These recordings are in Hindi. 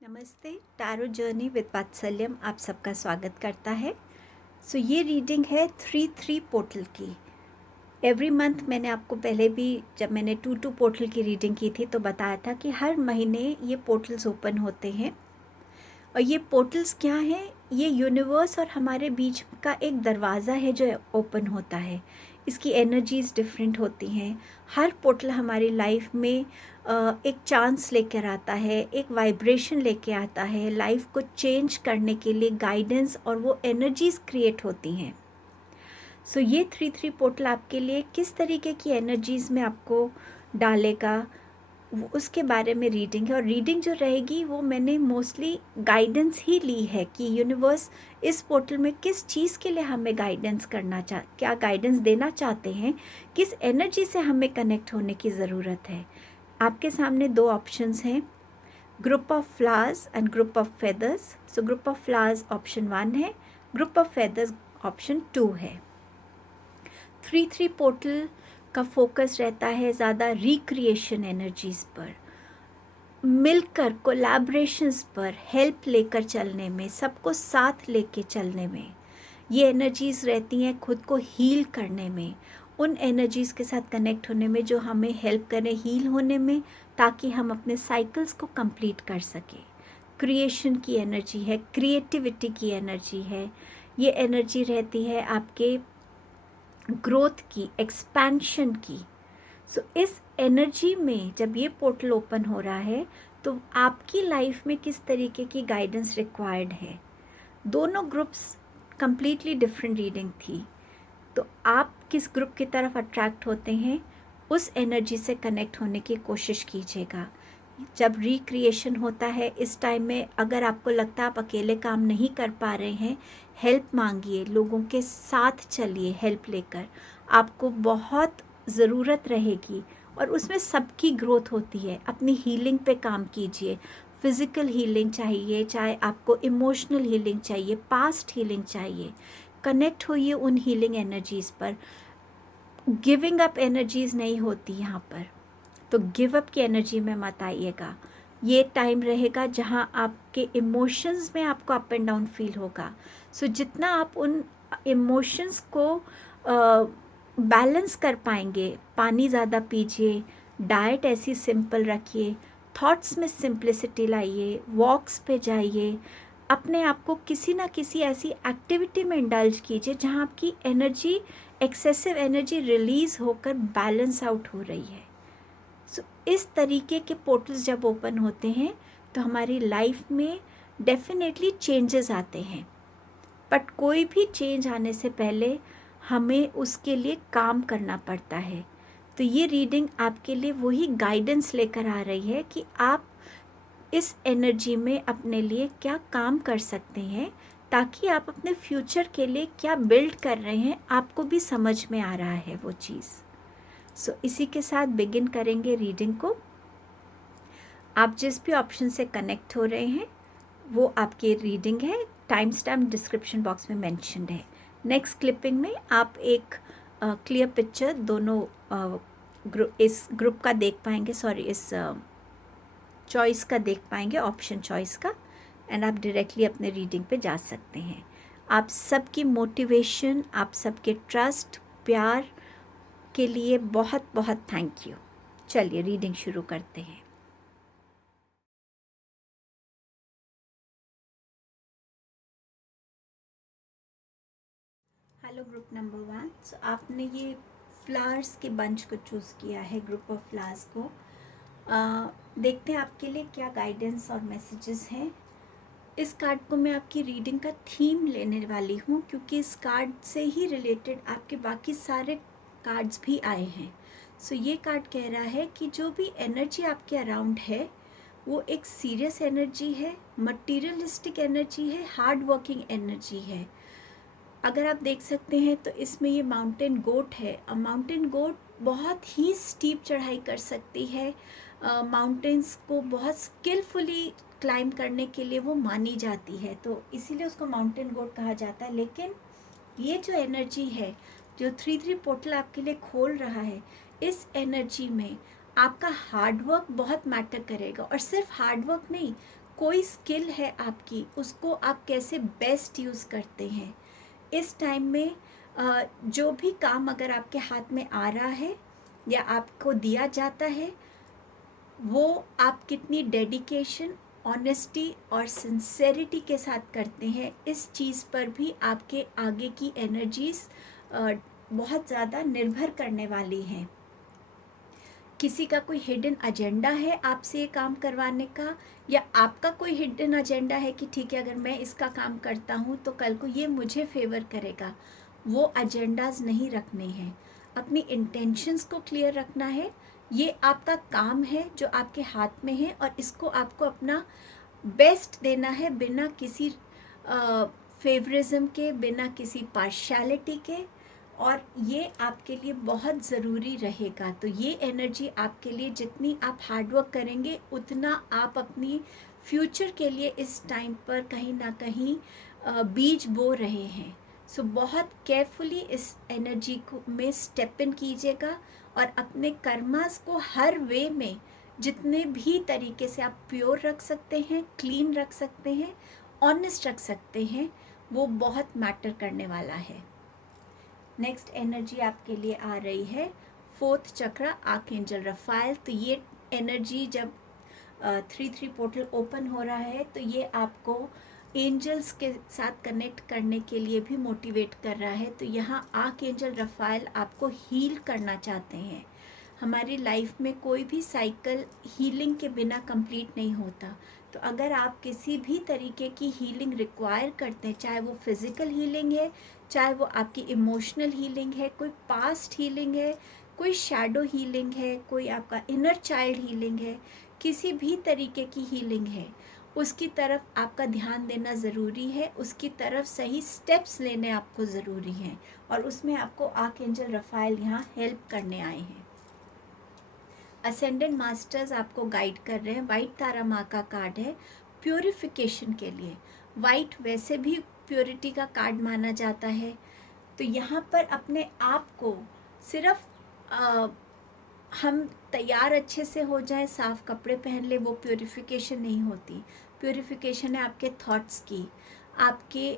नमस्ते। टैरो जर्नी विद वात्सल्यम आप सबका स्वागत करता है। ये रीडिंग है 3-3 पोर्टल की। एवरी मंथ मैंने आपको पहले भी जब मैंने 2-2 पोर्टल की रीडिंग की थी तो बताया था कि हर महीने ये पोर्टल्स ओपन होते हैं। और ये पोर्टल्स क्या हैं? ये यूनिवर्स और हमारे बीच का एक दरवाज़ा है जो ओपन होता है। इसकी एनर्जीज़ डिफरेंट होती हैं। हर पोर्टल हमारी लाइफ में एक चांस लेकर आता है, एक वाइब्रेशन लेके आता है, लाइफ को चेंज करने के लिए गाइडेंस और वो एनर्जीज़ क्रिएट होती हैं। ये 3-3 पोर्टल आपके लिए किस तरीके की एनर्जीज़ में आपको डालेगा उसके बारे में रीडिंग है। और रीडिंग जो रहेगी वो मैंने मोस्टली गाइडेंस ही ली है कि यूनिवर्स इस पोर्टल में किस चीज़ के लिए हमें गाइडेंस क्या गाइडेंस देना चाहते हैं, किस एनर्जी से हमें कनेक्ट होने की ज़रूरत है। आपके सामने दो ऑप्शंस हैं, group of flowers and group of feathers. Group of flowers option 1 है, ग्रुप ऑफ फेदर्स ऑप्शन 2 है। 3-3 पोर्टल का फोकस रहता है ज़्यादा रिक्रिएशन एनर्जीज़ पर, मिलकर कोलैबोरेशंस पर, हेल्प लेकर चलने में, सबको साथ लेके चलने में। ये एनर्जीज़ रहती हैं खुद को हील करने में, उन एनर्जीज़ के साथ कनेक्ट होने में जो हमें हेल्प करें हील होने में, ताकि हम अपने साइकिल्स को कंप्लीट कर सकें। क्रिएशन की एनर्जी है, क्रिएटिविटी की एनर्जी है। ये एनर्जी रहती है आपके ग्रोथ की, एक्सपेंशन की। इस एनर्जी में जब ये पोर्टल ओपन हो रहा है तो आपकी लाइफ में किस तरीके की गाइडेंस रिक्वायर्ड है। दोनों ग्रुप्स कंप्लीटली डिफरेंट रीडिंग थी, तो आप किस ग्रुप की तरफ अट्रैक्ट होते हैं उस एनर्जी से कनेक्ट होने की कोशिश कीजिएगा। जब रिक्रिएशन होता है इस टाइम में अगर आपको लगता है आप अकेले काम नहीं कर पा रहे हैं, हेल्प मांगिए, लोगों के साथ चलिए हेल्प लेकर। आपको बहुत ज़रूरत रहेगी और उसमें सबकी ग्रोथ होती है। अपनी हीलिंग पे काम कीजिए। फिज़िकल हीलिंग चाहिए, चाहे आपको इमोशनल हीलिंग चाहिए, पास्ट हीलिंग चाहिए, कनेक्ट होइए उन हीलिंग एनर्जीज़ पर। गिविंग अप एनर्जीज़ नहीं होती यहाँ पर, तो गिव अप की एनर्जी में मत आइएगा। ये टाइम रहेगा जहाँ आपके इमोशंस में आपको अप एंड डाउन फील होगा। जितना आप उन इमोशंस को बैलेंस कर पाएंगे, पानी ज़्यादा पीजिए, डाइट ऐसी सिंपल रखिए, थॉट्स में सिंप्लिसिटी लाइए, वॉक्स पे जाइए, अपने आप को किसी ना किसी ऐसी एक्टिविटी में इंडल्ज कीजिए जहाँ आपकी एनर्जी, एक्सेसिव एनर्जी रिलीज़ होकर बैलेंस आउट हो रही है। इस तरीके के पोर्टल्स जब ओपन होते हैं तो हमारी लाइफ में डेफिनेटली चेंजेस आते हैं, बट कोई भी चेंज आने से पहले हमें उसके लिए काम करना पड़ता है। तो ये रीडिंग आपके लिए वही गाइडेंस लेकर आ रही है कि आप इस एनर्जी में अपने लिए क्या काम कर सकते हैं, ताकि आप अपने फ्यूचर के लिए क्या बिल्ड कर रहे हैं आपको भी समझ में आ रहा है वो चीज़। इसी के साथ बिगिन करेंगे रीडिंग को। आप जिस भी ऑप्शन से कनेक्ट हो रहे हैं वो आपकी रीडिंग है। टाइम स्टैम्प डिस्क्रिप्शन बॉक्स में मेंशन्ड है। नेक्स्ट क्लिपिंग में आप एक क्लियर पिक्चर दोनों इस ग्रुप का देख पाएंगे, इस चॉइस का देख पाएंगे, ऑप्शन चॉइस का, एंड आप डायरेक्टली अपने रीडिंग पे जा सकते हैं। आप सबकी मोटिवेशन, आप सबके ट्रस्ट, प्यार के लिए बहुत बहुत थैंक यू। चलिए रीडिंग शुरू करते हैं। Hello group number 1। आपने ये फ्लावर्स के बंच को चूज़ किया है, ग्रुप ऑफ फ्लावर्स को। देखते हैं आपके लिए क्या गाइडेंस और मैसेजेस हैं। इस कार्ड को मैं आपकी रीडिंग का थीम लेने वाली हूँ, क्योंकि इस कार्ड से ही रिलेटेड आपके बाकी सारे कार्ड्स भी आए हैं। ये कार्ड कह रहा है कि जो भी एनर्जी आपके अराउंड है वो एक सीरियस एनर्जी है, मटीरियलिस्टिक एनर्जी है, हार्ड वर्किंग एनर्जी है। अगर आप देख सकते हैं तो इसमें ये माउंटेन गोट है। माउंटेन गोट बहुत ही स्टीप चढ़ाई कर सकती है। माउंटेन्स को बहुत स्किलफुली क्लाइंब करने के लिए वो मानी जाती है, तो इसीलिए उसको माउंटेन गोट कहा जाता है। लेकिन ये जो एनर्जी है जो 3-3 पोर्टल आपके लिए खोल रहा है, इस एनर्जी में आपका हार्डवर्क बहुत मैटर करेगा। और सिर्फ हार्डवर्क नहीं, कोई स्किल है आपकी, उसको आप कैसे बेस्ट यूज़ करते हैं। इस टाइम में जो भी काम अगर आपके हाथ में आ रहा है या आपको दिया जाता है, वो आप कितनी डेडिकेशन, ऑनेस्टी और सिंसेरिटी के साथ करते हैं, इस चीज़ पर भी आपके आगे की एनर्जीज़ बहुत ज़्यादा निर्भर करने वाली हैं। किसी का कोई हिडन एजेंडा है आपसे ये काम करवाने का, या आपका कोई हिडन एजेंडा है कि ठीक है, अगर मैं इसका काम करता हूँ तो कल को ये मुझे फेवर करेगा। वो एजेंडाज नहीं रखने हैं, अपनी इंटेंशंस को क्लियर रखना है। ये आपका काम है जो आपके हाथ में है, और इसको आपको अपना बेस्ट देना है, बिना किसी फेवरिज्म के, बिना किसी पार्शियलिटी के, और ये आपके लिए बहुत ज़रूरी रहेगा। तो ये एनर्जी आपके लिए, जितनी आप हार्डवर्क करेंगे उतना आप अपनी फ्यूचर के लिए इस टाइम पर कहीं ना कहीं बीज बो रहे हैं। सो बहुत केयरफुली इस एनर्जी को में स्टेप इन कीजिएगा, और अपने कर्मास को हर वे में जितने भी तरीके से आप प्योर रख सकते हैं, क्लीन रख सकते हैं, ऑनेस्ट रख सकते हैं, वो बहुत मैटर करने वाला है। नेक्स्ट एनर्जी आपके लिए आ रही है फोर्थ चक्र, आर्कएंजल रफाइल। तो ये एनर्जी जब 3-3 पोर्टल ओपन हो रहा है तो ये आपको एंजल्स के साथ कनेक्ट करने के लिए भी मोटिवेट कर रहा है। तो यहाँ आर्कएंजल रफाइल आपको हील करना चाहते हैं। हमारी लाइफ में कोई भी साइकिल हीलिंग के बिना कंप्लीट नहीं होता। तो अगर आप किसी भी तरीके की हीलिंग रिक्वायर करते हैं, चाहे वो फिज़िकल हीलिंग है, चाहे वो आपकी इमोशनल हीलिंग है, कोई पास्ट हीलिंग है, कोई शैडो हीलिंग है, कोई आपका इनर चाइल्ड हीलिंग है, किसी भी तरीके की हीलिंग है, उसकी तरफ आपका ध्यान देना ज़रूरी है, उसकी तरफ सही स्टेप्स लेने आपको ज़रूरी हैं, और उसमें आपको आर्कएंजल रफाइल यहाँ हेल्प करने आए हैं। असेंडेंट मास्टर्स आपको गाइड कर रहे हैं। वाइट तारा माँ का कार्ड है प्योरिफिकेशन के लिए। वाइट वैसे भी प्योरिटी का कार्ड माना जाता है। तो यहाँ पर अपने आप को सिर्फ हम तैयार अच्छे से हो जाएं, साफ़ कपड़े पहन ले, वो प्योरिफिकेशन नहीं होती। प्योरिफिकेशन है आपके थॉट्स की, आपके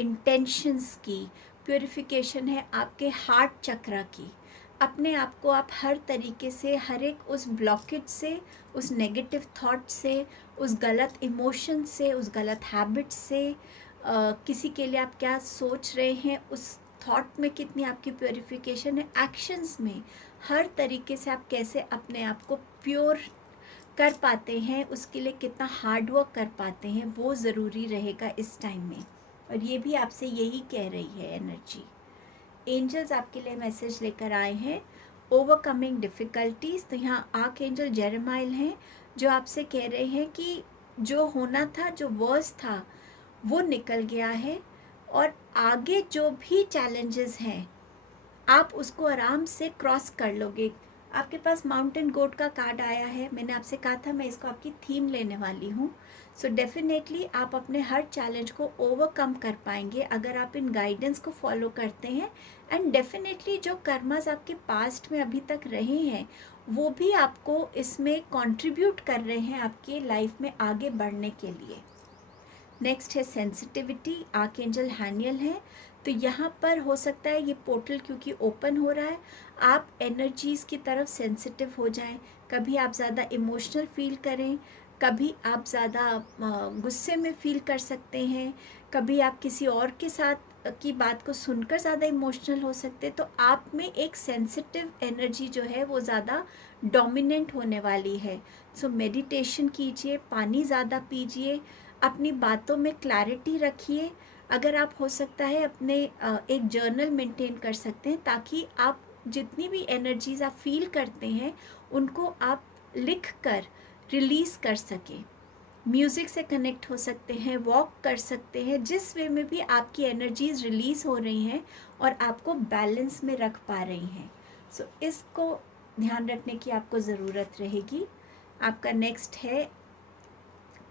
इंटेंशंस की। प्योरिफिकेशन है आपके हार्ट चक्र की। अपने आप को आप हर तरीके से, हर एक उस ब्लॉकेज से, उस नेगेटिव थॉट से, उस गलत इमोशन से, उस गलत हैबिट से, किसी के लिए आप क्या सोच रहे हैं, उस थॉट में कितनी आपकी प्योरिफिकेशन है, एक्शंस में, हर तरीके से आप कैसे अपने आप को प्योर कर पाते हैं, उसके लिए कितना हार्ड वर्क कर पाते हैं, वो ज़रूरी रहेगा इस टाइम में। और ये भी आपसे यही कह रही है एनर्जी। एंजल्स आपके लिए मैसेज लेकर आए हैं, ओवरकमिंग डिफ़िकल्टीज़। तो यहाँ आर्क एंजल जेरेमाइल हैं, जो आपसे कह रहे हैं कि जो होना था, जो वर्स था, वो निकल गया है, और आगे जो भी चैलेंजेस हैं आप उसको आराम से क्रॉस कर लोगे। आपके पास माउंटेन गोट का कार्ड आया है। मैंने आपसे कहा था मैं इसको आपकी थीम लेने वाली हूँ। सो डेफिनेटली आप अपने हर चैलेंज को ओवरकम कर पाएंगे अगर आप इन गाइडेंस को फॉलो करते हैं। एंड डेफिनेटली जो कर्मास आपके पास्ट में अभी तक रहे हैं वो भी आपको इसमें कंट्रीब्यूट कर रहे हैं आपकी लाइफ में आगे बढ़ने के लिए। नेक्स्ट है सेंसिटिविटी, आर्कएंजल हैनियल है। तो यहाँ पर हो सकता है ये पोर्टल क्योंकि ओपन हो रहा है, आप एनर्जीज़ की तरफ सेंसिटिव हो जाएं। कभी आप ज़्यादा इमोशनल फील करें, कभी आप ज़्यादा गुस्से में फील कर सकते हैं, कभी आप किसी और के साथ की बात को सुनकर ज़्यादा इमोशनल हो सकते हैं। तो आप में एक सेंसिटिव एनर्जी जो है वो ज़्यादा डोमिनेंट होने वाली है। सो मेडिटेशन कीजिए, पानी ज़्यादा पीजिए, अपनी बातों में क्लैरिटी रखिए। अगर आप हो सकता है अपने एक जर्नल मेंटेन कर सकते हैं, ताकि आप जितनी भी एनर्जीज़ आप फील करते हैं उनको आप लिख कर रिलीज़ कर सकें। म्यूज़िक से कनेक्ट हो सकते हैं, वॉक कर सकते हैं, जिस वे में भी आपकी एनर्जीज़ रिलीज़ हो रही हैं और आपको बैलेंस में रख पा रही हैं। सो इसको ध्यान रखने की आपको ज़रूरत रहेगी। आपका नेक्स्ट है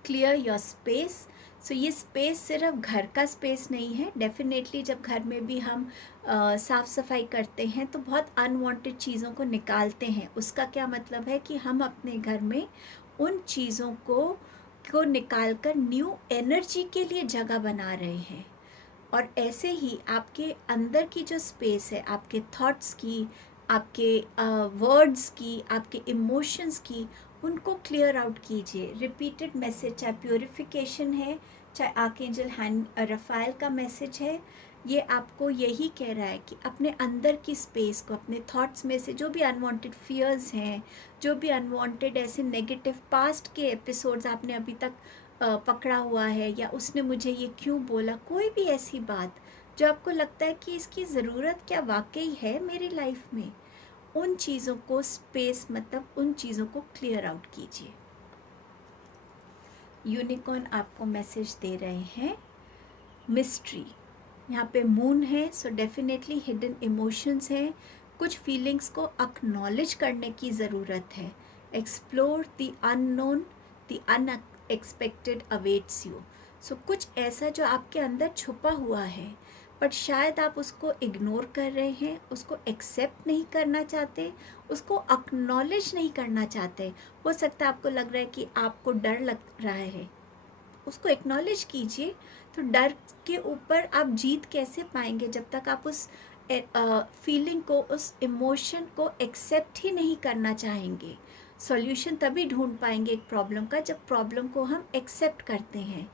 क्लियर योर स्पेस। सो ये स्पेस सिर्फ घर का स्पेस नहीं है। डेफिनेटली जब घर में भी हम साफ़ सफाई करते हैं तो बहुत अनवांटेड चीज़ों को निकालते हैं। उसका क्या मतलब है कि हम अपने घर में उन चीज़ों को को निकालकर न्यू एनर्जी के लिए जगह बना रहे हैं। और ऐसे ही आपके अंदर की जो स्पेस है, आपके थॉट्स की, आपके वर्ड्स की, आपके इमोशंस की, उनको क्लियर आउट कीजिए। रिपीटेड मैसेज, चाहे प्योरिफिकेशन है, चाहे आर्कएंजल रफाएल का मैसेज है, ये आपको यही कह रहा है कि अपने अंदर की स्पेस को, अपने थॉट्स में से जो भी अनवांटेड फियर्स हैं, जो भी अनवांटेड ऐसे नेगेटिव पास्ट के एपिसोड्स आपने अभी तक पकड़ा हुआ है, या उसने मुझे ये क्यों बोला, कोई भी ऐसी बात जो आपको लगता है कि इसकी ज़रूरत क्या वाकई है मेरी लाइफ में, उन चीज़ों को स्पेस, मतलब उन चीज़ों को क्लियर आउट कीजिए। यूनिकॉर्न आपको मैसेज दे रहे हैं मिस्ट्री। यहाँ पे मून है, सो डेफिनेटली हिडन इमोशंस हैं, कुछ फीलिंग्स को एक्नॉलेज करने की ज़रूरत है। Explore the unknown, the unexpected awaits you. So कुछ ऐसा जो आपके अंदर छुपा हुआ है, बट शायद आप उसको इग्नोर कर रहे हैं, उसको एक्सेप्ट नहीं करना चाहते, उसको एक्नॉलेज नहीं करना चाहते। हो सकता है आपको लग रहा है कि आपको डर लग रहा है, उसको एक्नॉलेज कीजिए। तो डर के ऊपर आप जीत कैसे पाएंगे जब तक आप उस फीलिंग को, उस इमोशन को एक्सेप्ट ही नहीं करना चाहेंगे। सॉल्यूशन तभी ढूंढ पाएंगे एक प्रॉब्लम का जब प्रॉब्लम को हम एक्सेप्ट करते हैं।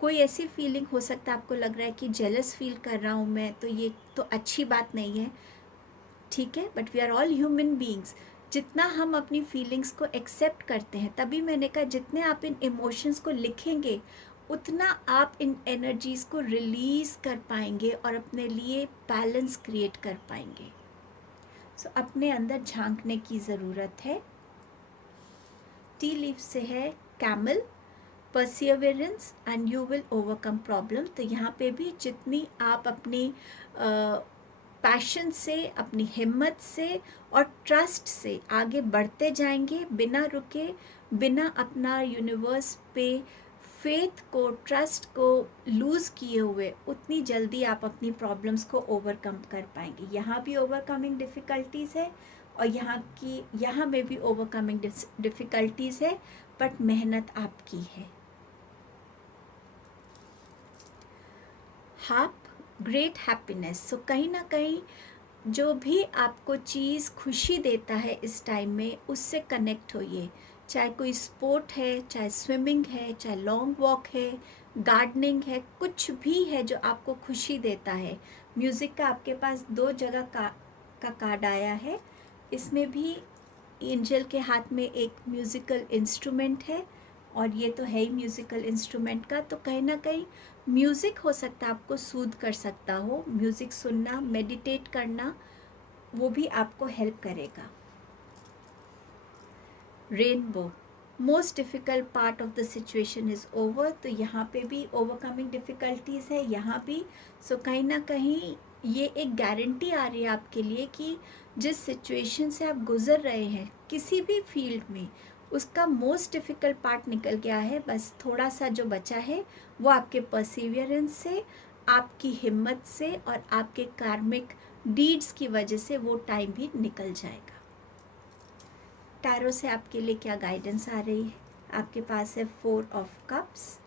कोई ऐसी फीलिंग हो सकता है, आपको लग रहा है कि जेलस फील कर रहा हूँ मैं, तो ये तो अच्छी बात नहीं है, ठीक है, but we are all human beings. जितना हम अपनी फीलिंग्स को एक्सेप्ट करते हैं, तभी मैंने कहा जितने आप इन इमोशंस को लिखेंगे, उतना आप इन एनर्जीज़ को रिलीज़ कर पाएंगे और अपने लिए बैलेंस क्रिएट कर पाएंगे। सो अपने अंदर झांकने की ज़रूरत है। टी लीफ से है camel, perseverance and you will overcome problem. तो यहाँ पे भी जितनी आप अपनी पैशन से, अपनी हिम्मत से और ट्रस्ट से आगे बढ़ते जाएंगे, बिना रुके, बिना अपना यूनिवर्स पे फेथ को, ट्रस्ट को लूज़ किए हुए, उतनी जल्दी आप अपनी प्रॉब्लम्स को ओवरकम कर पाएंगे। यहाँ भी ओवरकमिंग डिफ़िकल्टीज़ है और यहाँ में भी ओवरकमिंग डिफ़िकल्टीज़ है, बट मेहनत आपकी है। Great happiness. सो कहीं ना कहीं जो भी आपको चीज़ खुशी देता है इस टाइम में, उससे कनेक्ट होइए। चाहे कोई स्पोर्ट है, चाहे स्विमिंग है, चाहे लॉन्ग वॉक है, गार्डनिंग है, कुछ भी है जो आपको खुशी देता है। म्यूज़िक का आपके पास 2 जगह का कार्ड आया है। इसमें भी एंजल के हाथ में एक म्यूज़िकल इंस्ट्रूमेंट है, और ये तो है ही म्यूज़िकल इंस्ट्रूमेंट का। तो कहीं ना कहीं म्यूज़िक हो सकता है आपको सूद कर सकता हो। म्यूज़िक सुनना, मेडिटेट करना, वो भी आपको हेल्प करेगा। Rainbow, most difficult part of the situation is over. तो यहाँ पे भी ओवरकमिंग डिफ़िकल्टीज़ है, यहाँ भी। सो कहीं ना कहीं ये एक गारंटी आ रही है आपके लिए कि जिस सिचुएशन से आप गुज़र रहे हैं किसी भी फील्ड में, उसका मोस्ट डिफ़िकल्ट पार्ट निकल गया है। बस थोड़ा सा जो बचा है वो आपके परसिवियरेंस से, आपकी हिम्मत से और आपके कार्मिक डीड्स की वजह से वो टाइम भी निकल जाएगा। टैरो से आपके लिए क्या गाइडेंस आ रही है? आपके पास है 4 of cups,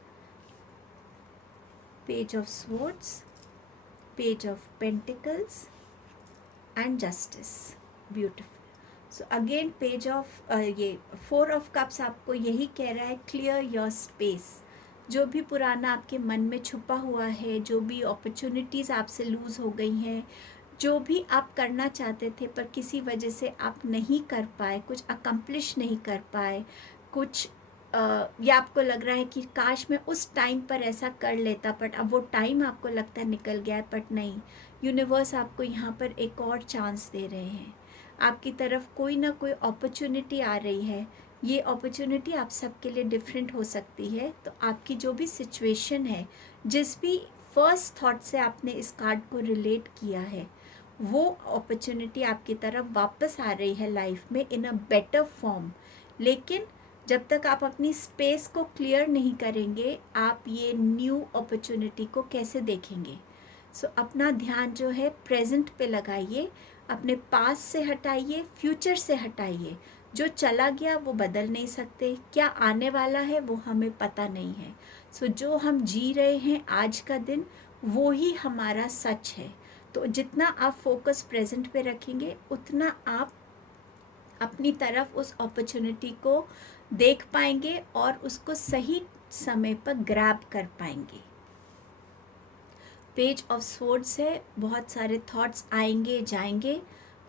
page of swords, page of pentacles and justice. Beautiful. So again page of ये 4 ऑफ कप्स आपको यही कह रहा है, क्लियर योर स्पेस। जो भी पुराना आपके मन में छुपा हुआ है, जो भी अपॉर्चुनिटीज़ आपसे लूज़ हो गई हैं, जो भी आप करना चाहते थे पर किसी वजह से आप नहीं कर पाए, कुछ अकम्प्लिश नहीं कर पाए, कुछ या आपको लग रहा है कि काश मैं उस टाइम पर ऐसा कर लेता, बट अब वो टाइम आपको लगता है निकल गया है। बट नहीं, यूनिवर्स आपको यहाँ पर एक और चांस दे रहे हैं। आपकी तरफ कोई ना कोई अपॉर्चुनिटी आ रही है। ये अपॉर्चुनिटी आप सबके लिए डिफरेंट हो सकती है। तो आपकी जो भी सिचुएशन है, जिस भी फर्स्ट थॉट से आपने इस कार्ड को रिलेट किया है, वो अपॉर्चुनिटी आपकी तरफ वापस आ रही है लाइफ में इन अ बेटर फॉर्म। लेकिन जब तक आप अपनी स्पेस को क्लियर नहीं करेंगे, आप ये न्यू अपॉर्चुनिटी को कैसे देखेंगे? सो अपना ध्यान जो है प्रेजेंट पे लगाइए, अपने पास से हटाइए, फ्यूचर से हटाइए। जो चला गया वो बदल नहीं सकते, क्या आने वाला है वो हमें पता नहीं है। सो जो हम जी रहे हैं आज का दिन, वो ही हमारा सच है। तो जितना आप फोकस प्रेजेंट पे रखेंगे, उतना आप अपनी तरफ उस अपॉर्चुनिटी को देख पाएंगे और उसको सही समय पर ग्रैब कर पाएंगे। पेज ऑफ स्वॉर्ड्स है, बहुत सारे थॉट्स आएंगे जाएंगे,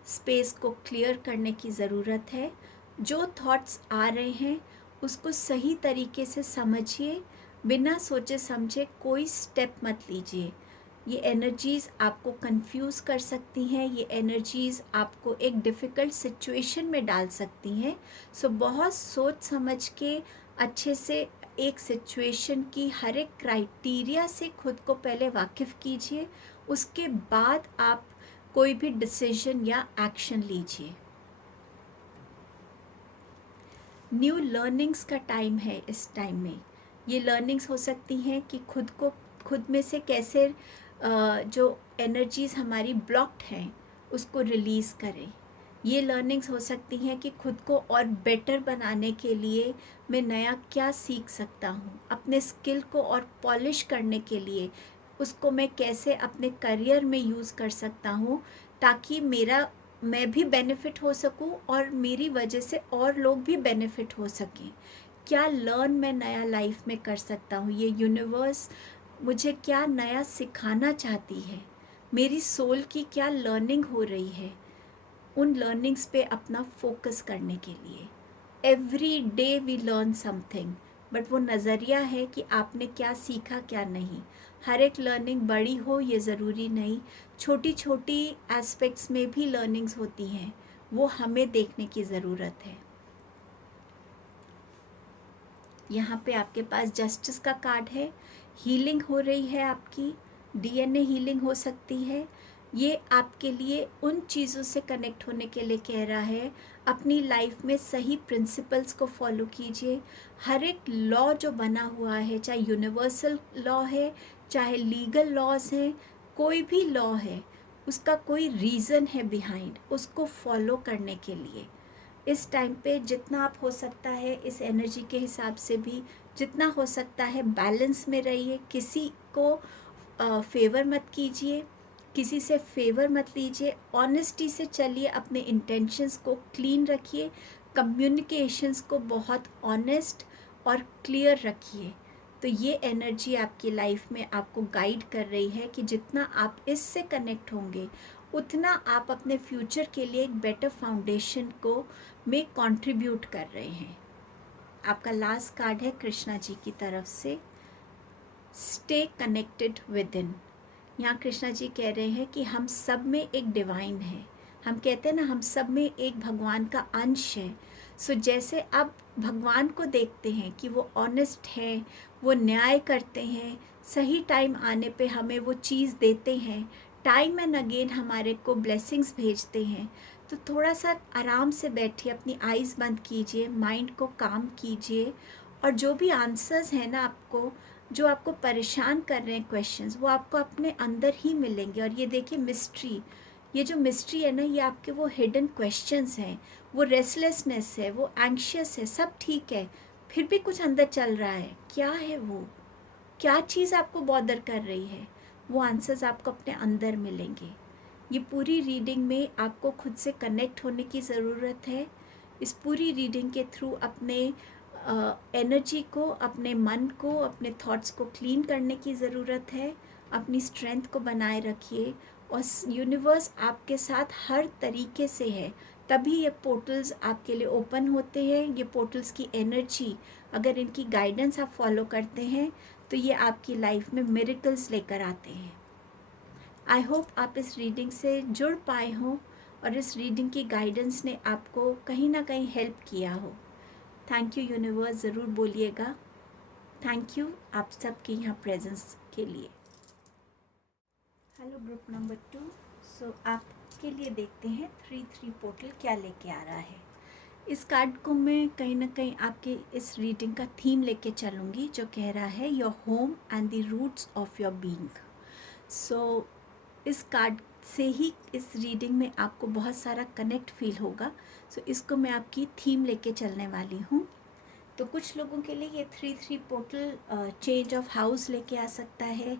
स्पेस को क्लियर करने की ज़रूरत है। जो थॉट्स आ रहे हैं उसको सही तरीके से समझिए, बिना सोचे समझे कोई स्टेप मत लीजिए। ये एनर्जीज़ आपको कंफ्यूज कर सकती हैं, ये एनर्जीज़ आपको एक डिफ़िकल्ट सिचुएशन में डाल सकती हैं। सो बहुत सोच समझ के अच्छे से एक सिचुएशन की हर एक क्राइटेरिया से खुद को पहले वाकिफ़ कीजिए, उसके बाद आप कोई भी डिसीजन या एक्शन लीजिए। न्यू लर्निंग्स का टाइम है इस टाइम में। ये लर्निंग्स हो सकती हैं कि खुद में से कैसे जो एनर्जीज़ हमारी ब्लॉक्ड हैं उसको रिलीज़ करें। ये लर्निंग्स हो सकती हैं कि खुद को और बेटर बनाने के लिए मैं नया क्या सीख सकता हूँ, अपने स्किल को और पॉलिश करने के लिए उसको मैं कैसे अपने करियर में यूज़ कर सकता हूँ, ताकि मैं भी बेनिफिट हो सकूं और मेरी वजह से और लोग भी बेनिफिट हो सकें। क्या लर्न मैं नया लाइफ में कर सकता हूँ, ये यूनिवर्स मुझे क्या नया सिखाना चाहती है, मेरी सोल की क्या लर्निंग हो रही है, उन लर्निंग्स पे अपना फोकस करने के लिए। Every day we learn something, but वो नज़रिया है कि आपने क्या सीखा क्या नहीं। हर एक लर्निंग बड़ी हो ये ज़रूरी नहीं, छोटी छोटी एस्पेक्ट्स में भी लर्निंग्स होती हैं, वो हमें देखने की ज़रूरत है। यहाँ पे आपके पास जस्टिस का कार्ड है, हीलिंग हो रही है आपकी, डीएनए हीलिंग हो सकती है। ये आपके लिए उन चीज़ों से कनेक्ट होने के लिए कह रहा है, अपनी लाइफ में सही प्रिंसिपल्स को फॉलो कीजिए। हर एक लॉ जो बना हुआ है, चाहे यूनिवर्सल लॉ है, चाहे लीगल लॉज हैं, कोई भी लॉ है, उसका कोई रीज़न है बिहाइंड, उसको फॉलो करने के लिए इस टाइम पे जितना आप हो सकता है इस एनर्जी के हिसाब से भी जितना हो सकता है बैलेंस में रहिए। किसी को फेवर मत कीजिए, किसी से फेवर मत लीजिए, ऑनेस्टी से चलिए, अपने इंटेंशंस को क्लीन रखिए, कम्युनिकेशंस को बहुत ऑनेस्ट और क्लियर रखिए। तो ये एनर्जी आपकी लाइफ में आपको गाइड कर रही है कि जितना आप इससे कनेक्ट होंगे, उतना आप अपने फ्यूचर के लिए एक बेटर फाउंडेशन को में कंट्रीब्यूट कर रहे हैं। आपका लास्ट कार्ड है कृष्णा जी की तरफ से, स्टे कनेक्टेड विद इन। यहाँ कृष्णा जी कह रहे हैं कि हम सब में एक डिवाइन है, हम कहते हैं ना, हम सब में एक भगवान का अंश है। सो जैसे आप भगवान को देखते हैं कि वो ऑनेस्ट हैं, वो न्याय करते हैं, सही टाइम आने पे हमें वो चीज़ देते हैं, टाइम एंड अगेन हमारे को ब्लेसिंग्स भेजते हैं। तो थोड़ा सा आराम से बैठिए, अपनी आइज़ बंद कीजिए, माइंड को काम कीजिए, और जो भी आंसर्स हैं ना आपको, जो आपको परेशान कर रहे हैं क्वेश्चंस, वो आपको अपने अंदर ही मिलेंगे। और ये देखिए मिस्ट्री, ये जो मिस्ट्री है ना, ये आपके वो हिडन क्वेश्चंस हैं, वो रेस्टलेसनेस है, वो एंग्शियस है, सब ठीक है, फिर भी कुछ अंदर चल रहा है, क्या है वो, क्या चीज़ आपको बॉदर कर रही है, वो आंसर्स आपको अपने अंदर मिलेंगे। ये पूरी रीडिंग में आपको खुद से कनेक्ट होने की ज़रूरत है। इस पूरी रीडिंग के थ्रू अपने एनर्जी को, अपने मन को, अपने थॉट्स को क्लीन करने की ज़रूरत है। अपनी स्ट्रेंथ को बनाए रखिए, और यूनिवर्स आपके साथ हर तरीके से है, तभी ये पोर्टल्स आपके लिए ओपन होते हैं। ये पोर्टल्स की एनर्जी, अगर इनकी गाइडेंस आप फॉलो करते हैं तो ये आपकी लाइफ में मिरेकल्स लेकर आते हैं। आई होप आप इस रीडिंग से जुड़ पाए हों और इस रीडिंग की गाइडेंस ने आपको कहीं ना कहीं हेल्प किया हो। थैंक यू यूनिवर्स ज़रूर बोलिएगा। थैंक यू आप सबके यहाँ प्रेजेंस के लिए। Hello group number 2। सो आपके लिए देखते हैं 3-3 पोर्टल क्या लेके आ रहा है। इस कार्ड को मैं कहीं ना कहीं आपके इस रीडिंग का थीम लेके चलूँगी, जो कह रहा है your home and the roots of your being. So इस कार्ड से ही इस रीडिंग में आपको बहुत सारा कनेक्ट फील होगा। सो इसको मैं आपकी थीम लेके चलने वाली हूँ। तो कुछ लोगों के लिए ये 3-3 पोर्टल चेंज ऑफ हाउस लेके आ सकता है।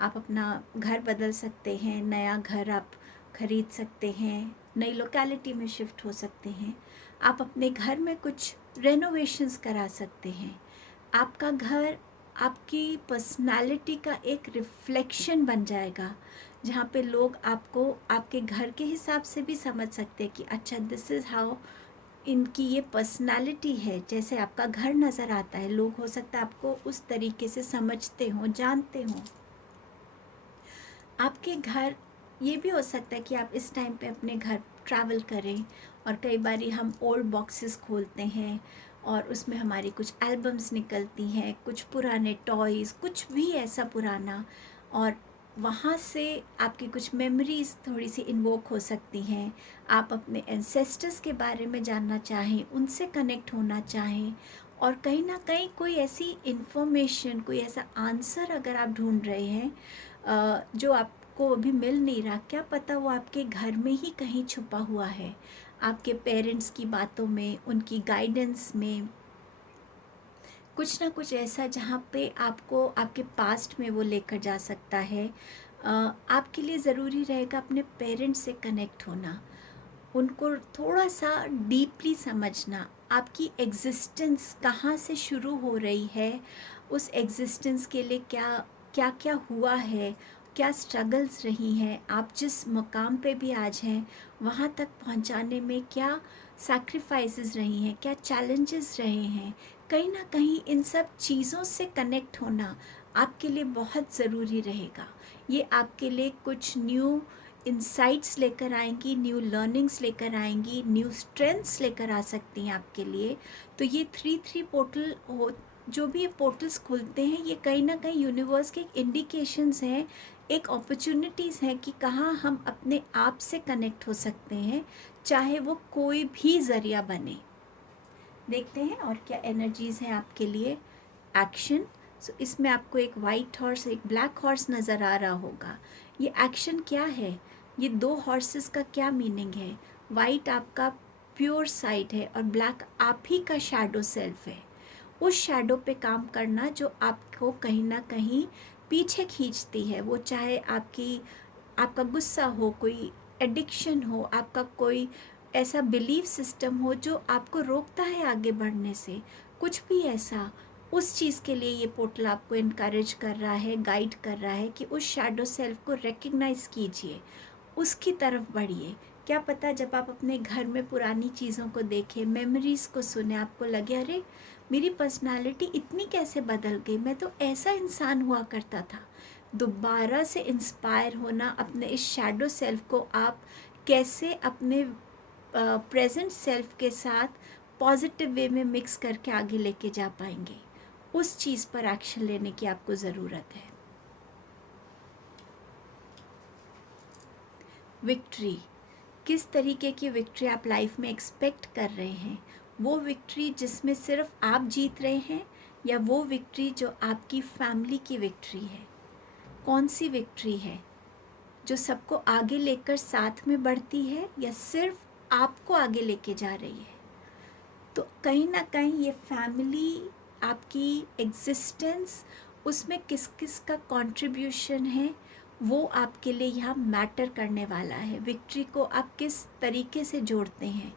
आप अपना घर बदल सकते हैं, नया घर आप खरीद सकते हैं, नई लोकेलिटी में शिफ्ट हो सकते हैं। आप अपने घर में कुछ रेनोवेशंस करा सकते हैं। आपका घर आपकी पर्सनालिटी का एक रिफ्लेक्शन बन जाएगा, जहाँ पे लोग आपको आपके घर के हिसाब से भी समझ सकते हैं कि अच्छा दिस इज़ हाउ इनकी ये पर्सनालिटी है। जैसे आपका घर नज़र आता है, लोग हो सकता है आपको उस तरीके से समझते हों, जानते हों। आपके घर, ये भी हो सकता है कि आप इस टाइम पे अपने घर ट्रैवल करें, और कई बार हम ओल्ड बॉक्सेस खोलते हैं और उसमें हमारी कुछ एल्बम्स निकलती हैं, कुछ पुराने टॉयज़, कुछ भी ऐसा पुराना, और वहाँ से आपकी कुछ मेमोरीज़ थोड़ी सी इन्वोक हो सकती हैं। आप अपने एंसेस्टर्स के बारे में जानना चाहें, उनसे कनेक्ट होना चाहें, और कहीं ना कहीं कोई ऐसी इन्फॉर्मेशन, कोई ऐसा आंसर अगर आप ढूंढ रहे हैं जो आपको अभी मिल नहीं रहा, क्या पता वो आपके घर में ही कहीं छुपा हुआ है, आपके पेरेंट्स की बातों में, उनकी गाइडेंस में, कुछ ना कुछ ऐसा जहाँ पे आपको आपके पास्ट में वो लेकर जा सकता है। आपके लिए ज़रूरी रहेगा अपने पेरेंट्स से कनेक्ट होना, उनको थोड़ा सा डीपली समझना, आपकी एग्जिस्टेंस कहाँ से शुरू हो रही है, उस एग्जिस्टेंस के लिए क्या क्या क्या हुआ है, क्या स्ट्रगल्स रही हैं, आप जिस मकाम पे भी आज हैं वहाँ तक पहुँचाने में क्या सैक्रिफाइसेस रही हैं, क्या चैलेंजेस रहे हैं। कहीं ना कहीं इन सब चीज़ों से कनेक्ट होना आपके लिए बहुत ज़रूरी रहेगा। ये आपके लिए कुछ न्यू इंसाइट्स लेकर आएंगी, न्यू लर्निंग्स लेकर आएंगी, न्यू स्ट्रेंथ्स लेकर आ सकती हैं आपके लिए। तो ये 3-3 पोर्टल हो, जो भी ये पोर्टल्स खुलते हैं, ये कहीं ना कहीं यूनिवर्स के इंडिकेशंस हैं, एक अपॉर्चुनिटीज़ हैं कि कहाँ हम अपने आप से कनेक्ट हो सकते हैं, चाहे वो कोई भी ज़रिया बने। देखते हैं और क्या एनर्जीज़ हैं आपके लिए। एक्शन। सो इसमें आपको एक वाइट हॉर्स, एक ब्लैक हॉर्स नज़र आ रहा होगा। ये एक्शन क्या है, ये 2 हॉर्सेस का क्या मीनिंग है। वाइट आपका प्योर साइड है और ब्लैक आप ही का शैडो सेल्फ है। उस शैडो पे काम करना जो आपको कहीं ना कहीं पीछे खींचती है, वो चाहे आपका गुस्सा हो, कोई एडिक्शन हो, आपका कोई ऐसा बिलीफ सिस्टम हो जो आपको रोकता है आगे बढ़ने से, कुछ भी ऐसा, उस चीज़ के लिए ये पोर्टल आपको इनकरेज कर रहा है, गाइड कर रहा है कि उस शैडो सेल्फ को रिकग्नाइज़ कीजिए, उसकी तरफ बढ़िए। क्या पता जब आप अपने घर में पुरानी चीज़ों को देखें, मेमोरीज़ को सुने, आपको लगे अरे मेरी पर्सनालिटी इतनी कैसे बदल गई, मैं तो ऐसा इंसान हुआ करता था। दोबारा से इंस्पायर होना, अपने इस शैडो सेल्फ को आप कैसे अपने प्रेजेंट सेल्फ के साथ पॉजिटिव वे में मिक्स करके आगे लेके जा पाएंगे, उस चीज़ पर एक्शन लेने की आपको ज़रूरत है। विक्ट्री। किस तरीके की विक्ट्री आप लाइफ में एक्सपेक्ट कर रहे हैं, वो विक्ट्री जिसमें सिर्फ आप जीत रहे हैं, या वो विक्ट्री जो आपकी फैमिली की विक्ट्री है। कौन सी विक्ट्री है जो सबको आगे लेकर साथ में बढ़ती है, या सिर्फ आपको आगे लेके जा रही है। तो कहीं ना कहीं ये फैमिली, आपकी एग्जिस्टेंस, उसमें किस किस का कंट्रीब्यूशन है, वो आपके लिए यहाँ मैटर करने वाला है। विक्ट्री को आप किस तरीके से जोड़ते हैं,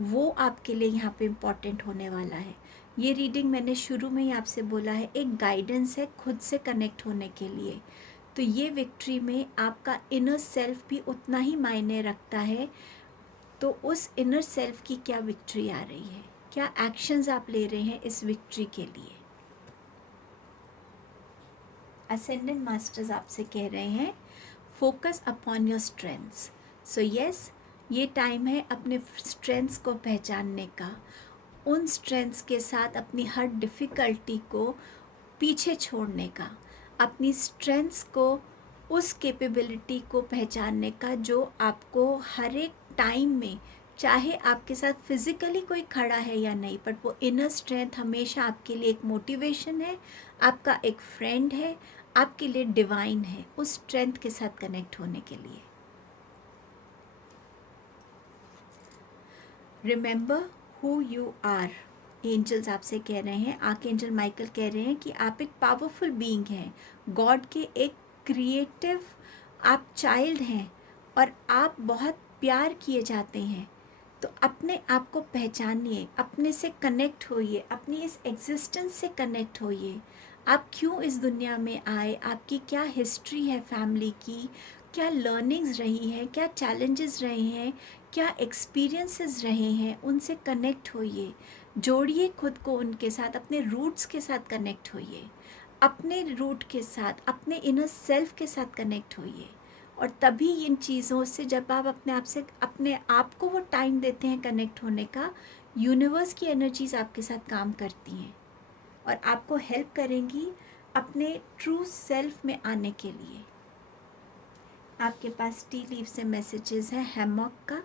वो आपके लिए यहाँ पे इम्पॉर्टेंट होने वाला है। ये रीडिंग मैंने शुरू में ही आपसे बोला है, एक गाइडेंस है खुद से कनेक्ट होने के लिए। तो ये विक्ट्री में आपका इनर सेल्फ भी उतना ही मायने रखता है। तो उस इनर सेल्फ की क्या विक्ट्री आ रही है, क्या एक्शंस आप ले रहे हैं इस विक्ट्री के लिए। असेंडेंट मास्टर्स आपसे कह रहे हैं focus upon your strengths. So yes, ये टाइम है अपने स्ट्रेंथ्स को पहचानने का, उन स्ट्रेंथ्स के साथ अपनी हर डिफ़िकल्टी को पीछे छोड़ने का, अपनी स्ट्रेंथ्स को, उस कैपेबिलिटी को पहचानने का जो आपको हर एक टाइम में, चाहे आपके साथ फिज़िकली कोई खड़ा है या नहीं, बट वो इनर स्ट्रेंथ हमेशा आपके लिए एक मोटिवेशन है, आपका एक फ्रेंड है, आपके लिए डिवाइन है, उस स्ट्रेंथ के साथ कनेक्ट होने के लिए। Remember who you are. Angels आपसे कह रहे हैं, आर्क एंजल माइकल कह रहे हैं कि आप एक पावरफुल बीइंग हैं, गॉड के एक क्रिएटिव आप चाइल्ड हैं और आप बहुत प्यार किए जाते हैं। तो अपने आप को पहचानिए, अपने से कनेक्ट होइए, अपनी इस एग्जिस्टेंस से कनेक्ट होइए। आप क्यों इस दुनिया में आए, आपकी क्या हिस्ट्री है फैमिली की, क्या लर्निंग्स रही हैं, क्या चैलेंजेस रहे हैं, क्या एक्सपीरियंसेस रहे हैं, उनसे कनेक्ट होइए। जोड़िए खुद को उनके साथ, अपने रूट्स के साथ कनेक्ट होइए, अपने रूट के साथ, अपने इनर सेल्फ के साथ कनेक्ट होइए। और तभी इन चीज़ों से जब आप अपने आप को वो टाइम देते हैं कनेक्ट होने का, यूनिवर्स की एनर्जीज आपके साथ काम करती हैं और आपको हेल्प करेंगी अपने ट्रू सेल्फ में आने के लिए। आपके पास टी लीव से मैसेजेस है हैमॉक का,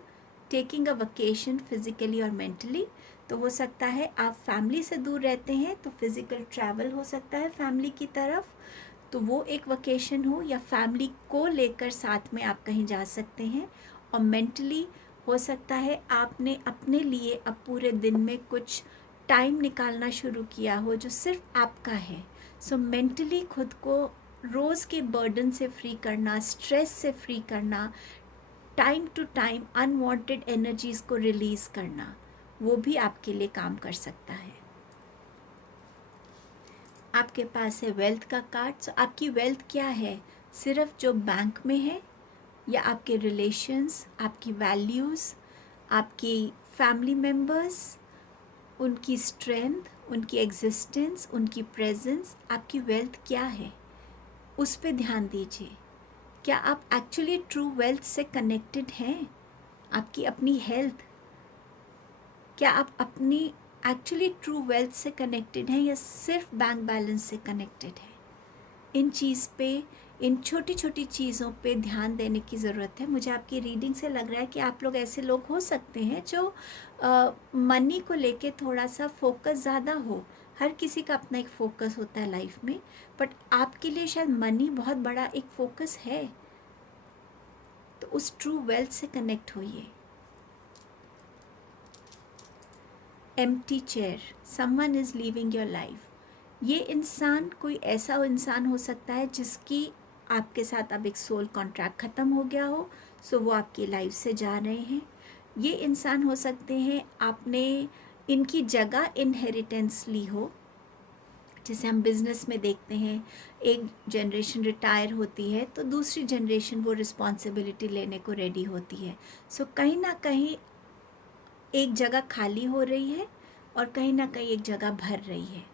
टेकिंग अ वकेशन फिजिकली और मेंटली। तो हो सकता है आप फैमिली से दूर रहते हैं तो फिजिकल ट्रैवल हो सकता है फैमिली की तरफ, तो वो एक वकेशन हो, या फैमिली को लेकर साथ में आप कहीं जा सकते हैं। और मेंटली हो सकता है आपने अपने लिए अब पूरे दिन में कुछ टाइम निकालना शुरू किया हो जो सिर्फ आपका है। सो मेंटली खुद को रोज़ के बर्डन से फ्री करना, स्ट्रेस से फ्री करना, time to time unwanted energies को रिलीज़ करना, वो भी आपके लिए काम कर सकता है। आपके पास है वेल्थ का कार्ड। सो आपकी वेल्थ क्या है, सिर्फ जो बैंक में है, या आपके रिलेशंस, आपकी वैल्यूज़, आपकी फैमिली मेम्बर्स, उनकी स्ट्रेंथ, उनकी एग्जिस्टेंस, उनकी प्रेजेंस, आपकी वेल्थ क्या है, उस पे ध्यान दीजिए। क्या आप एक्चुअली ट्रू वेल्थ से कनेक्टेड हैं? आपकी अपनी हेल्थ, क्या आप अपनी एक्चुअली ट्रू वेल्थ से कनेक्टेड हैं या सिर्फ बैंक बैलेंस से कनेक्टेड हैं? इन चीज़ पे, इन छोटी छोटी चीज़ों पे ध्यान देने की ज़रूरत है। मुझे आपकी रीडिंग से लग रहा है कि आप लोग ऐसे लोग हो सकते हैं जो मनी को लेके थोड़ा सा फोकस ज़्यादा हो। हर किसी का अपना एक फोकस होता है लाइफ में, बट आपके लिए शायद मनी बहुत बड़ा एक फोकस है। तो उस ट्रू वेल्थ से कनेक्ट होइए। Empty chair, someone is leaving your life. ये इंसान कोई ऐसा इंसान हो सकता है जिसकी आपके साथ अब एक सोल कॉन्ट्रैक्ट ख़त्म हो गया हो, सो वो आपकी लाइफ से जा रहे हैं। ये इंसान हो सकते हैं आपने इनकी जगह इनहेरिटेंस ली हो, जैसे हम बिज़नेस में देखते हैं, एक जनरेशन रिटायर होती है तो दूसरी जनरेशन वो रिस्पॉन्सिबिलिटी लेने को रेडी होती है। सो कहीं ना कहीं एक जगह खाली हो रही है और कहीं ना कहीं एक जगह भर रही है।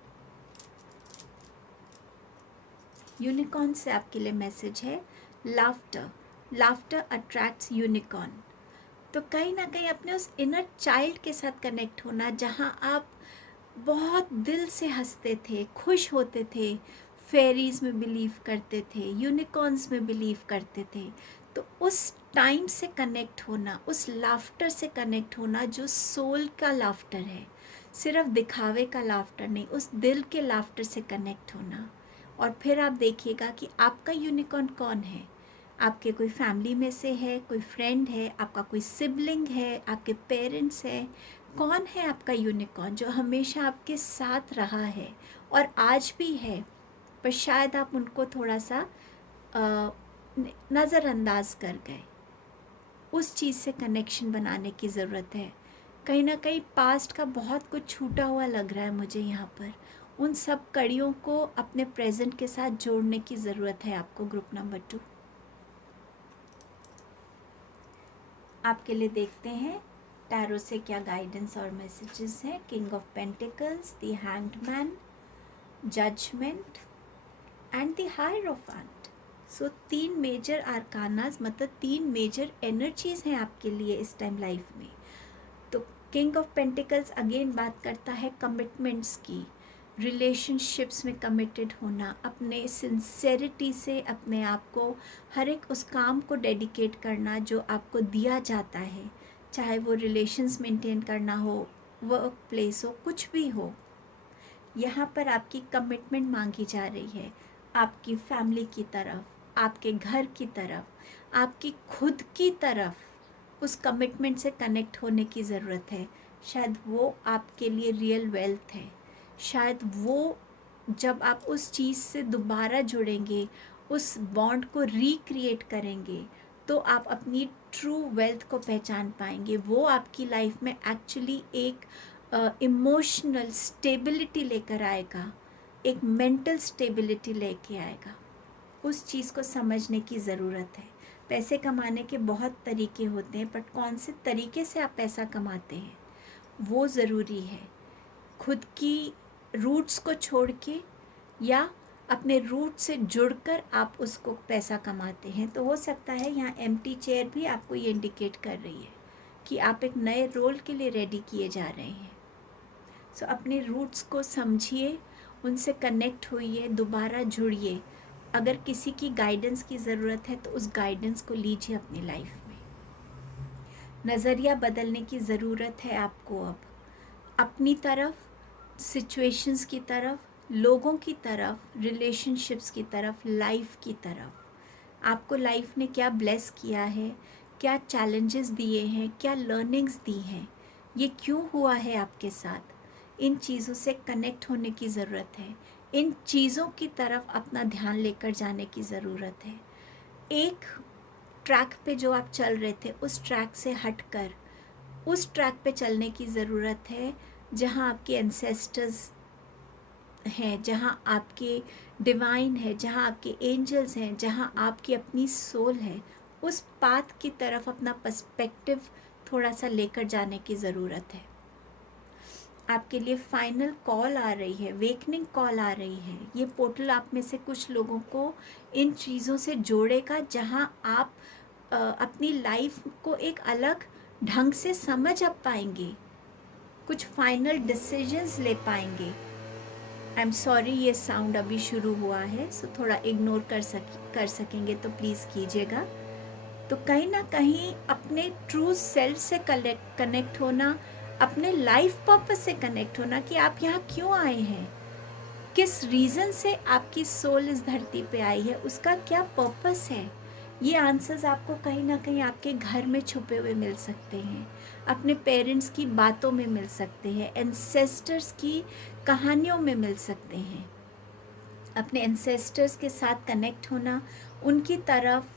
यूनिकॉर्न से आपके लिए मैसेज है, लाफ्टर, लाफ्टर अट्रैक्ट्स यूनिकॉर्न। तो कहीं ना कहीं अपने उस इनर चाइल्ड के साथ कनेक्ट होना, जहाँ आप बहुत दिल से हंसते थे, खुश होते थे, फेरीज में बिलीव करते थे, यूनिकॉर्न्स में बिलीव करते थे। तो उस टाइम से कनेक्ट होना, उस लाफ्टर से कनेक्ट होना जो सोल का लाफ्टर है, सिर्फ दिखावे का लाफ्टर नहीं, उस दिल के लाफ्टर से कनेक्ट होना। और फिर आप देखिएगा कि आपका यूनिकॉर्न कौन है। आपके कोई फैमिली में से है, कोई फ्रेंड है, आपका कोई सिबलिंग है, आपके पेरेंट्स हैं, कौन है आपका यूनिकॉर्न जो हमेशा आपके साथ रहा है और आज भी है, पर शायद आप उनको थोड़ा सा नज़रअंदाज कर गए। उस चीज़ से कनेक्शन बनाने की ज़रूरत है। कहीं ना कहीं पास्ट का बहुत कुछ छूटा हुआ लग रहा है मुझे यहाँ पर। उन सब कड़ियों को अपने प्रेजेंट के साथ जोड़ने की ज़रूरत है आपको। ग्रुप नंबर 2 आपके लिए देखते हैं टैरो से क्या गाइडेंस और मैसेजेस हैं। King of pentacles, the hanged man, judgement and the hierophant. So 3 major arcanas, मतलब 3 मेजर एनर्जीज हैं आपके लिए इस टाइम लाइफ में। तो किंग ऑफ पेंटिकल्स अगेन बात करता है कमिटमेंट्स की, रिलेशनशिप्स में कमिटेड होना, अपने सिंसेरिटी से अपने आप को हर एक उस काम को डेडिकेट करना जो आपको दिया जाता है, चाहे वो रिलेशंस मेंटेन करना हो, वर्क प्लेस हो, कुछ भी हो। यहाँ पर आपकी कमिटमेंट मांगी जा रही है, आपकी फैमिली की तरफ, आपके घर की तरफ, आपकी खुद की तरफ। उस कमिटमेंट से कनेक्ट होने की ज़रूरत है। शायद वो आपके लिए रियल वेल्थ है। शायद वो जब आप उस चीज़ से दोबारा जुड़ेंगे, उस बॉन्ड को रिक्रिएट करेंगे, तो आप अपनी ट्रू वेल्थ को पहचान पाएंगे। वो आपकी लाइफ में एक्चुअली एक इमोशनल स्टेबिलिटी लेकर आएगा, एक मेंटल स्टेबिलिटी लेके आएगा। उस चीज़ को समझने की ज़रूरत है। पैसे कमाने के बहुत तरीके होते हैं, बट कौन से तरीके से आप पैसा कमाते हैं वो ज़रूरी है। खुद की रूट्स को छोड़ के या अपने रूट से जुड़कर आप उसको पैसा कमाते हैं, तो हो सकता है यहाँ एम्प्टी चेयर भी आपको ये इंडिकेट कर रही है कि आप एक नए रोल के लिए रेडी किए जा रहे हैं। सो अपने रूट्स को समझिए, उनसे कनेक्ट होइए, दोबारा जुड़िए। अगर किसी की गाइडेंस की ज़रूरत है तो उस गाइडेंस को लीजिए अपनी लाइफ में। नज़रिया बदलने की ज़रूरत है आपको अब, अपनी तरफ, सिचुएशंस की तरफ, लोगों की तरफ, रिलेशनशिप्स की तरफ, लाइफ की तरफ। आपको लाइफ ने क्या ब्लेस किया है, क्या चैलेंजेस दिए हैं, क्या लर्निंग्स दी हैं, ये क्यों हुआ है आपके साथ, इन चीज़ों से कनेक्ट होने की ज़रूरत है। इन चीज़ों की तरफ अपना ध्यान लेकर जाने की ज़रूरत है। एक ट्रैक पे जो आप चल रहे थे, उस ट्रैक से हटकर उस ट्रैक पे चलने की ज़रूरत है जहाँ आपके एंसेस्टर्स हैं, जहाँ आपके डिवाइन है, जहाँ आपके एंजल्स हैं, जहाँ आपकी अपनी सोल है। उस पाथ की तरफ अपना पर्सपेक्टिव थोड़ा सा लेकर जाने की ज़रूरत है। आपके लिए फाइनल कॉल आ रही है, वेकनिंग कॉल आ रही है। ये पोर्टल आप में से कुछ लोगों को इन चीज़ों से जोड़ेगा, जहाँ आप अपनी लाइफ को एक अलग ढंग से समझ पाएंगे, कुछ फाइनल डिसीजंस ले पाएंगे। आई एम सॉरी, ये साउंड अभी शुरू हुआ है, सो थोड़ा इग्नोर कर सकेंगे तो प्लीज़ कीजिएगा। तो कहीं ना कहीं अपने ट्रू सेल्फ से कनेक्ट होना, अपने लाइफ पर्पस से कनेक्ट होना कि आप यहाँ क्यों आए हैं, किस रीज़न से आपकी सोल इस धरती पे आई है, उसका क्या पर्पस है। ये आंसर्स आपको कहीं ना कहीं आपके घर में छुपे हुए मिल सकते हैं, अपने पेरेंट्स की बातों में मिल सकते हैं, एंसेस्टर्स की कहानियों में मिल सकते हैं। अपने एंसेस्टर्स के साथ कनेक्ट होना, उनकी तरफ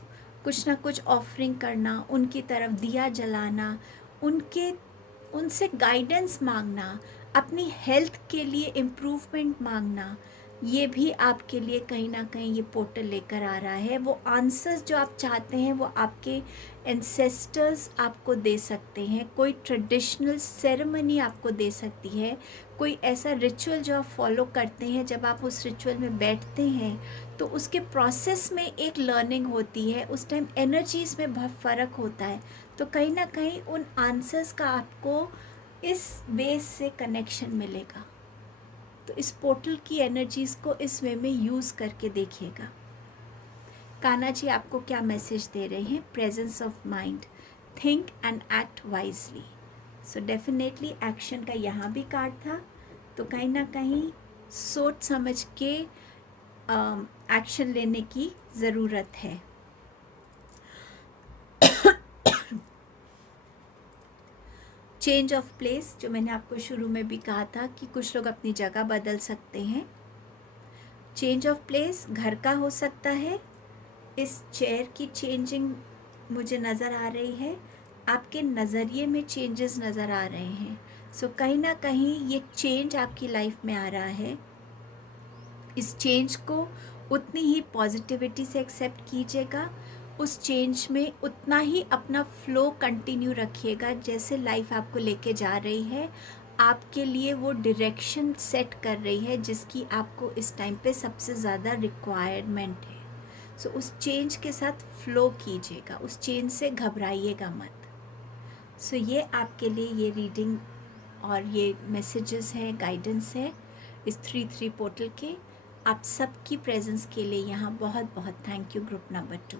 कुछ ना कुछ ऑफरिंग करना, उनकी तरफ दिया जलाना, उनसे गाइडेंस मांगना, अपनी हेल्थ के लिए इम्प्रूवमेंट मांगना, ये भी आपके लिए कहीं ना कहीं ये पोर्टल लेकर आ रहा है। वो आंसर्स जो आप चाहते हैं वो आपके एंसेस्टर्स आपको दे सकते हैं। कोई ट्रेडिशनल सेरेमनी आपको दे सकती है, कोई ऐसा रिचुअल जो आप फॉलो करते हैं, जब आप उस रिचुअल में बैठते हैं तो उसके प्रोसेस में एक लर्निंग होती है, उस टाइम एनर्जीज़ में बहुत फ़र्क होता है। तो कहीं ना कहीं उन आंसर्स का आपको इस बेस से कनेक्शन मिलेगा। तो इस पोर्टल की एनर्जीज़ को इस वे में यूज़ करके देखिएगा। कान्हा जी आपको क्या मैसेज दे रहे हैं? Presence of mind, think and act wisely. So definitely action का यहाँ भी कार्ड था, तो कहीं ना कहीं सोच समझ के एक्शन लेने की ज़रूरत है। चेंज ऑफ प्लेस, जो मैंने आपको शुरू में भी कहा था कि कुछ लोग अपनी जगह बदल सकते हैं। चेंज ऑफ प्लेस घर का हो सकता है, इस चेयर की चेंजिंग मुझे नज़र आ रही है, आपके नज़रिए में चेंजेस नज़र आ रहे हैं। सो कहीं ना कहीं ये चेंज आपकी लाइफ में आ रहा है। इस चेंज को उतनी ही पॉजिटिविटी से एक्सेप्ट कीजिएगा, उस चेंज में उतना ही अपना फ्लो कंटिन्यू रखिएगा जैसे लाइफ आपको लेके जा रही है, आपके लिए वो डायरेक्शन सेट कर रही है जिसकी आपको इस टाइम पे सबसे ज़्यादा रिक्वायरमेंट है। सो उस चेंज के साथ फ्लो कीजिएगा, उस चेंज से घबराइएगा मत। सो ये आपके लिए ये रीडिंग और ये मैसेजेस हैं, गाइडेंस है इस 3-3 पोर्टल के। आप सबकी प्रेजेंस के लिए यहाँ बहुत बहुत थैंक यू ग्रुप नंबर 2।